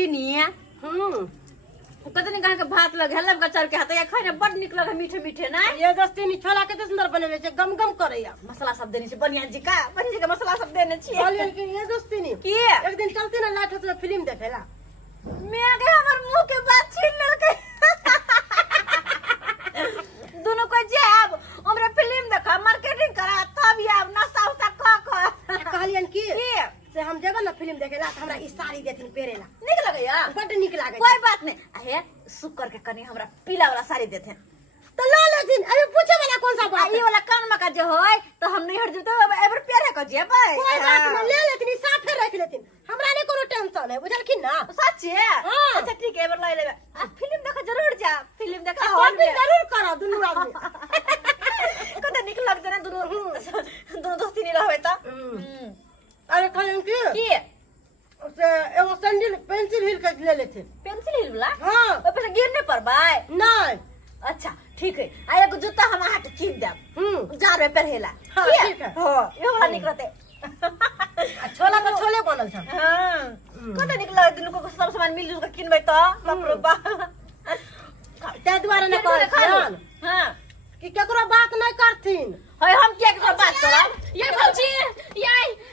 दोस्ती नहीं है। कतनी कहा के भात लग हेलम का चल के हाथ या खाने बड़ निक लगे मीठे मीठे ना। ये दोस्ती नहीं छोला के सुंदर बनेले छे गम गम करैया। मसाला सब देने छे बनिया जी का बनिया जी का मसाला सब देने छे। बोलियन कि ये दोस्ती नहीं की एक दिन चलते ना लाठ से फिल्म देखेला। मैं के हमर मुंह के बात छीन लेलके। दोनों को जाब हमरा फिल्म देखा मार्केटिंग करा तब आब नाश्ता उस्ता क कहलियन की से हम जेबे ना फिल्म देखेला त हमरा ई साड़ी देथिन पेरेला। निक लगैया बड निक लागे। कोई बात नहीं आहे शुक्र के कनी हमरा पीला वाला साड़ी देथिन तो लो लेथिन। अभी पूछे वाला कौन सा बात ई वाला कान में का जो होय तो हम नहीं हट जतो एबर प्यार है क जेबै। कोई बात नहीं ले लेथिन साथे रख लेथिन हमरा ने कोनो टेंशन है बुझलखिन ना। सच है अच्छा ठीक है एबर ले लेबे। फिल्म देखा जरूर जा फिल्म देखा हॉल में जरूर करो दुनू आदमी। कते निक लगते ना दोनों दोस्ती नहीं रहबे त। अरे कहलिन की से एगो सैंडल पेंसिल हिल के ले लेथिन। पेंसिल हिल वाला हां ओ पे गिरने पर भाई नहीं। अच्छा ठीक है आ एगो जूता हम हाथ कीन देब 1000 रुपए पर हेला। हां ठीक है हां ये वाला निक रहते। छोला तो छोले बनल छ। हां कते निक लगे दुनू को सब सामान मिल जुल के किनबै त बाप रे बा। ते द्वारा न कहल हां कि केकरो बात नहीं करथिन। होय हम किया केकरो बात करब। ये भौजी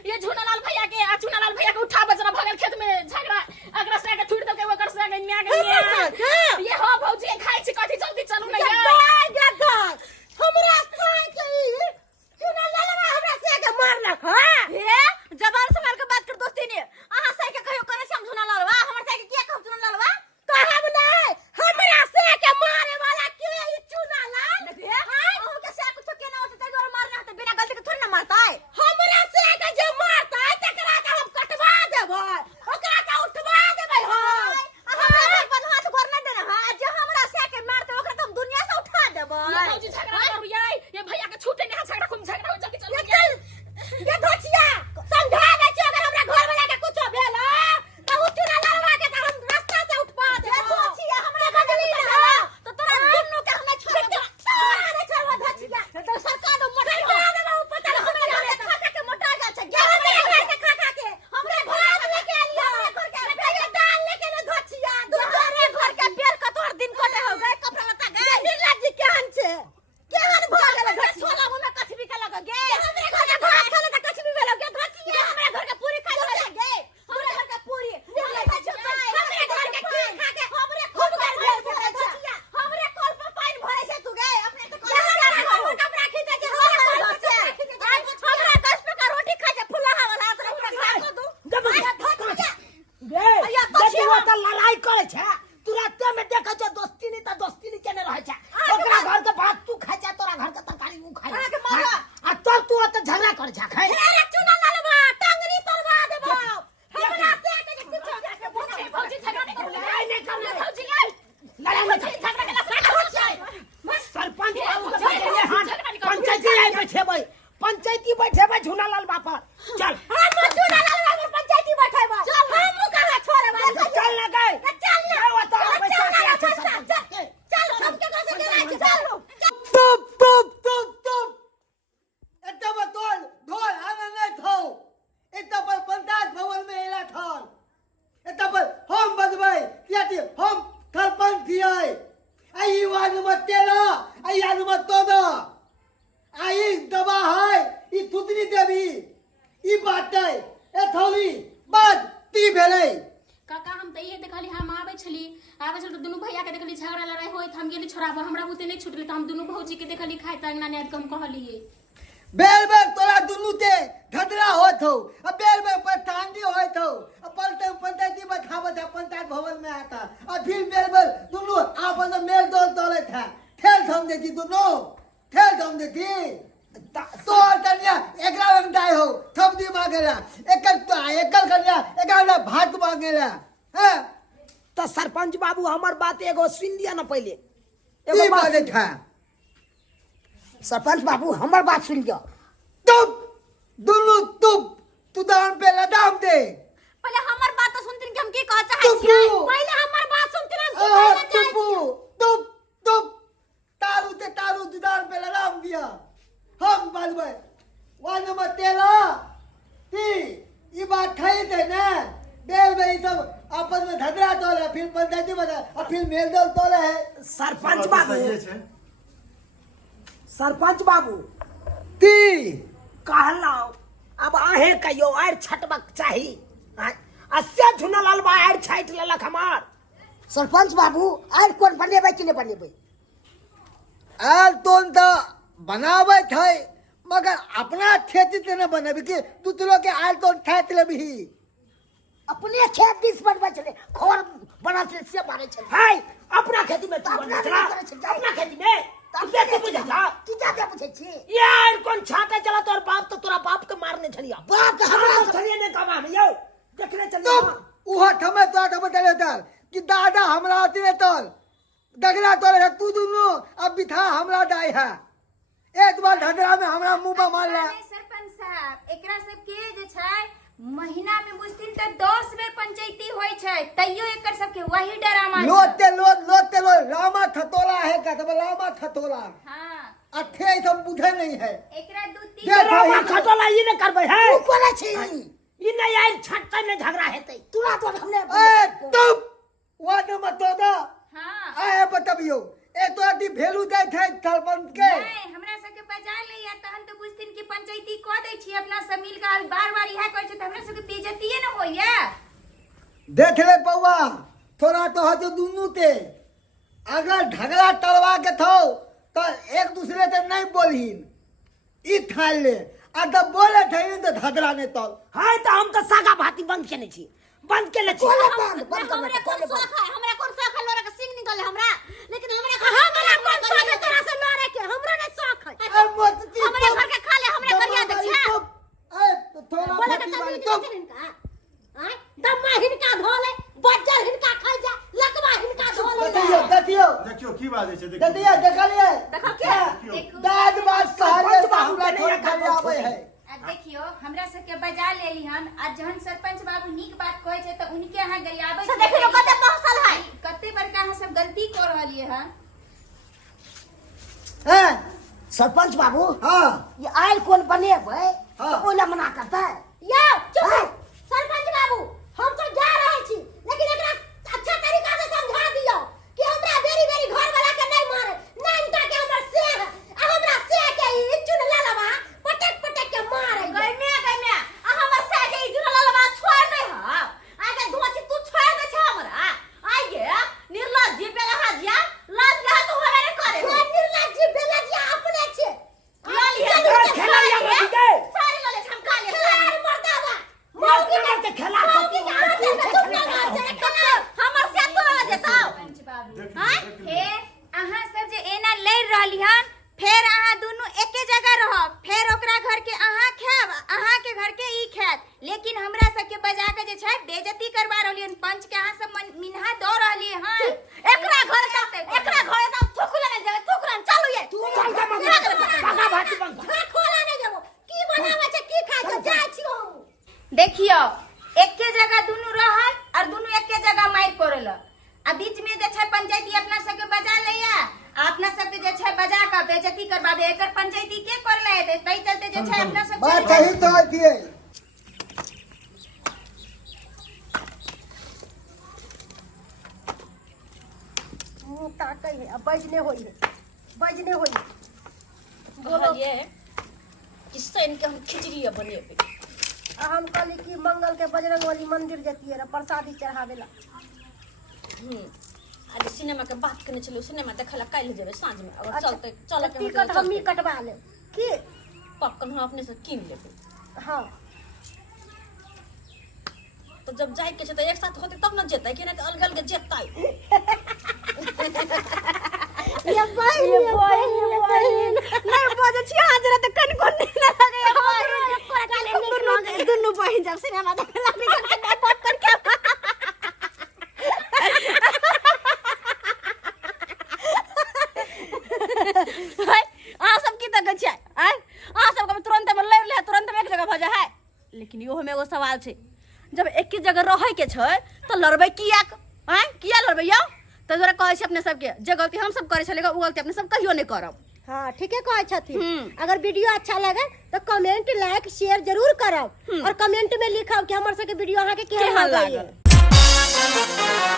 ये झूनालाल भैया के आ चुनालाल भैया के उठा बजना भगल खेत में झगड़ा अगरा से के छुट दल के ओकर से के न्या के ये हां भौजी खाइ छी कथि जल्दी चलू ना यार। हमरा खाय के चुनालाल हमरा से के मारलक। हे जबान संभाल के बात कर दोस्ती ने अहां से के कहियो करे हम झुनालाल बा हमर से के किया कहब झुनालाल बा कहब नहीं हमरा से के मारे वाला के ई चुनालाल देखिए ओहो के से कुछ के ना होते ते गोर मारना है बिना गलती के थोड़ी ना मारता है। हमरा से के जो मारता है तकरा के हम कटवा देबै ओकरा के उठवा देबै हम। हमरा पर हाथ गोर नहीं देना है जो हमरा से के मारते ओकरा तो हम दुनिया से उठा देबै। ये भौजी झगड़ा करू ये भैया के छूटे नहीं झगड़ा कुम झगड़ा हो जल्दी चलू चल ये धोचिया समझा दे छी अगर हमरा घर में जाके कुछ भेल त उ चुनालालवा के त हम रास्ता से उठवा देबै। धोचिया हमरा बदली ना तो तोरा दुन्नु के हम छोड़ दे अरे चलवा धोचिया तो सरकार तो मोटा पता हमरा खा के मोटा जा छ खा के हमरे भात लेके आलिया घर के पहले दाल लेके न धोचिया दूसरे घर के पेड़ का तोड़ दिन कटे हो गए कपड़ा लता गए नीला जी केहन छे केहन भ गेल छोला मुंह में कछ भी का लग गए हमरे घर के भात खाले त कछ भी भेल गे धोचिया हमरा घर के पूरी खा ले गए हमरा घर के पूरी हमरे घर के की खा के हमरे खूब कर भेल छे धोचिया हमरे कल पर पानी भरे से तू गए अपने तो कपड़ा खींचे जे हमरा 10 का रोटी खा के फुलाहा वाला ओकरा पूरा खा दू जब धोचिया गे जब वो त लड़ाई करे छे तुरंत में देखै छ दोस्ती नहीं त दोस्ती नहीं केने रहै छे ओकरा घर के भात तू खाइ छ तोरा घर के तरकारी उ खाइ के मारा आ तू त झगड़ा करे छ खाइ अरे चुनालालवा टंगरी तोड़वा देबो हमरा से के कुछ के बोले भौजी झगड़ा नहीं करू लड़ाई नहीं करले भौजी लड़ाई नहीं झगड़ा के साथ हो जाए बस सरपंच पंचायती आई बैठेबै पंचायती बैठेबै झुनालाल बापा चल हम झुनालाल बापा पंचायती बैठेबै चल हम कहां छोड़बै चल ना गए चल ना वो तो पैसा किया छे सरपंच चल हम के कैसे कराई छे चल तुप एता पर ढोल आना नहीं थो एता पर पंचायत भवन में एला थल एता पर हम बजबै कियाती हम सरपंच दियै आई वार्ड नंबर 13 आई वार्ड नंबर 14 आई दवा है ई थुतरी देवी ई बाटे ए थौली बाद ती भेलै काका हम त ये देखली हम आबै छली त दुनू भैया के देखली झगड़ा लड़ाई होइत हम गेली छोड़ाबो हमरा बुते नहीं छुटली त हम दुनू भौजी के देखली खाइ त अंगना ने कम कहलिए बेर तोरा दुनू ते झगड़ा होत हो अब बेर पर टांडी होत हो पलटे पंचायती में खावत है पंचायत भवन में आता और फिर बेर दुनू आपन मेल दौड़ दौड़े था खेल थम देती दुनू खेल थम देती तो तनिया एकरा रंगाय हो थमदी मांगेला एकल कन्या एकरा भात मांगेला हैं तो सरपंच बाबू हमर बात एगो सुन लिया ना पहले एगो बात था सरपंच बाबू हमर बात सुन लिया तुम दुनू तू दाम पे लगाम दे पहले हमर बात तो सुनतिन कि हम की कह चाहै छियै पहले हमर बात सुनतिन तुम तारू दुदान पे लगाम दिया हम बाजबै वार्ड नंबर 13 ई बात खाई थे ना बेल में सब आपस में धतरा तोले फिर पंचायती बता और फिर मेलदोल तोले है। सरपंच बाबू सरपंच बाबू ती कहला अब आहे कहियो आर छटबक चाही अस्या झुनालाल बा आर छाइट लेलक हमार सरपंच बाबू आर कोन बनेबै कि नहीं बनेबै आल तोन तो बनावे थे मगर अपना खेती ते न बनेबी कि दूसरों के आल तोन खेत लेबी। अपने खेत दिस बनबै छले खोर बना से मारे छले हाय अपना खेती में अपना खेती में तब कैसे बुझला तू जाते पूछे छी यार कौन छाटे चला तोर बाप तो तोरा बाप के मारने छलिया बाप हमरा छलिए ने कमा में यो देखने चलिए उहो ठमे तो ठमे चले तर कि दादा हमरा आती रे तोल दगरा तोरे तू दुनु अब बिठा हमरा दाई है एक बार ढडरा में हमरा मुंह पे मार ले। सरपंच साहब एकरा सब के जे छै महीना में बुझथिन त 10 बेर पंचायती होय छै तइयो एकर सब के वही डरामा लोते रामा थतोला है का तब रामा थतोला हां अथे सब बुझे नहीं है एकरा दू तीन रामा थतोला ई ने करबै है तू कोने छी ई नहीं यार छट्टा में झगड़ा हेतै तुरा तो हमने ए तुम वाद मत दो हां ए बताबियो ए तो अति भेलू दे थे सरपंच के नहीं हमरा सब के बजा ले या तहन तो बुझथिन कि पंचायती क दै छी अपना सब मिल के बार-बार इहा कहै छै त हमरा सब के बेइज्जतीए न होइया। देख ले पौवा थोड़ा तो हज दुनु ते अगर झगड़ा टलवा के थो तो एक दूसरे से नहीं बोलहीन ई ठाल ले आ जब बोले थे तो झगड़ा ने तल हाय तो हम तो सागा भाती बंद केने छी बंद केले छी हमरा कोन शौक है लोरा के सिंग निकले हमरा लेकिन हमरा कोन शौक है तोरा से लड़े के हमरा ने शौक है ए मोती हमरे घर के खा ले हमरे गरिया दे छै ए थोड़ा भाती वाली तो हां दम्मा हिनका धोले बच्चा हिनका खाइ जा लकवा हिनका धोले देखियो की बात है देखिए देखलिए देखो क्या दाद बात सहले तो हमरा थोड़ा खाली आवे है। देखियो हमरा सब के बजा लेली हन आ जहन सरपंच बाबू नीक बात कहै छै त उनके यहां गरियाबै छै देखियो कते बहसल है कते बड़का अहां सब गलती कर रहलिए हन हैं सरपंच बाबू हां ये आयल कौन बनेबै हाँ। तो ओला मना करता है यो चुप सरपंच बाबू हम तो जा रहल छी लेकिन एकरा अच्छा तरीका से समझा दियो कि हमरा बेरी बेरी घर वाला के नहीं मारे नानका के हमर से आ हमरा से के ई चुन ललवा पटक पटक के मारे गइमे आ हमर से के ई चुन ललवा छोड़ दे ह आगे धोची तू छोड़ दे छ हमरा आगे निर्लज्ज बेला हाजिया लाज रहा तू होबे नहीं करे निर्लज्ज बेला जी अपने छे लाली खेला या मत दे सारी लले हम खा ले सारी मर्दावा मौगी के खेला मौगी के हाथ से तुम ना खेला हमर से तो आ जताओ हां फिर अहां सब जे एना लड़ रहली हन फिर अहां दोनों एके जगह रहो फिर ओकरा घर के अहां खाब अहां के घर के ई खात लेकिन हमरा सब के बजा के जे छै बेइज्जती करवा रहली हन पंच के अहां सब मिनहा दो रहली हन एकरा घर त थुकुला नहीं जावे थुकुला चलू ये तू चल के मत सागा भाती बंद खोला नहीं जाबो की बनावा छै की खाय छै जाय छी हम देखियो एके जगह दोनों रहल और दोनों एके जगह मार करल आ बीच में जे छै पंचायती अपना सब के बजा लैया आ अपना सब के जे छै बजा के बेइज्जती करबाबे एकर पंचायती के करले हेतै तै चलते जे छै अपना सब बात सही तो दिए मुंह ताकै है अब बजने होई बोलो ये किससे इनके हम खिचड़ी बनेबे हम कहली कि मंगल के बजरंग वाली मंदिर जतिए प्रसादी चढ़ावे ला आज सिनेमा के बात करने चलो सिनेमा देखला काल जेबे साँझ में अगर चलते चल के टिकट हम ही कटवा ले की पक्कन हम अपने से कीन लेबे हां तो जब जाए के छै त एक साथ होते तब न जेतै कि नहीं तो अलग अलग जेतै ये बहन नहीं बजे छी हाजरा त कन कोन नहीं लगे दुनु बहन जब सिनेमा देखला टिकट के बात करके आ सब की तक छै आ सब के तुरंत में ले ले तुरंत में एक जगह भ जा है लेकिन यो में एगो सवाल छै जब एक ही जगह रहे के छै तो लड़बै किया हैं किया लड़बै यो तो जरा कहै छै अपने सब के जे गलती हम सब करे छलेगा उ गलती अपने सब कहियो नहीं करब हाँ ठीके कहै छथिन अगर वीडियो अच्छा लगे तो कमेंट लाइक शेयर जरूर करब और कमेंट में लिखब कि हमर सब के वीडियो अहाँ के केहन लागल। रे